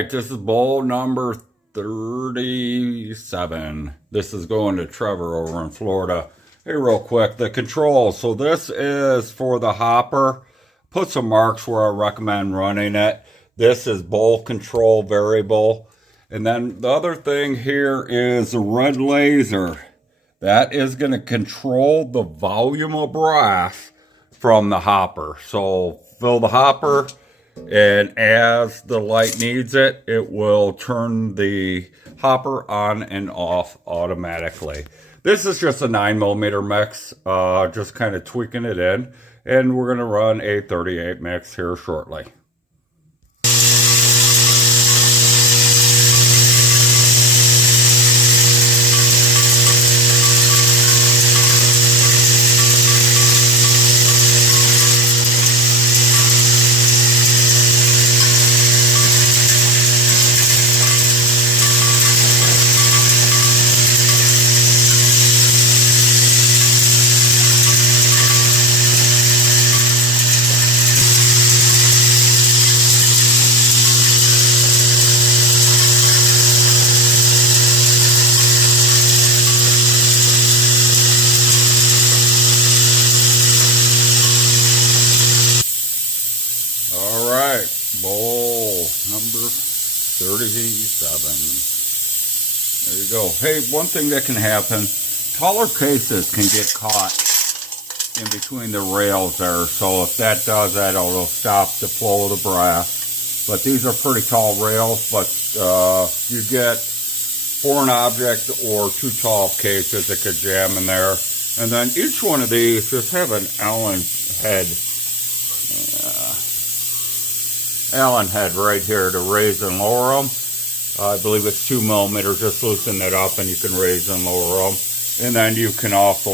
right, this is bowl number 37. This is going to Trevor over in Florida. Hey, real quick, the controls. So this is for the hopper. Put some marks where I recommend running it. This is bowl control variable. And then the other thing here is the red laser. That is going to control the volume of brass from the hopper. So fill the hopper, and as the light needs it, it will turn the hopper on and off automatically. This is just a 9mm mix, just kind of tweaking it in. And we're going to run a 38 mix here shortly. All right, bowl number 37. There you go. Hey, one thing that can happen, taller cases can get caught in between the rails there. So if that does that, it'll stop the flow of the brass. But these are pretty tall rails, but you get foreign object or too tall cases that could jam in there. And then each one of these just have an Allen head right here to raise and lower them. I believe it's 2mm. Just loosen it up and you can raise and lower them. And then you can also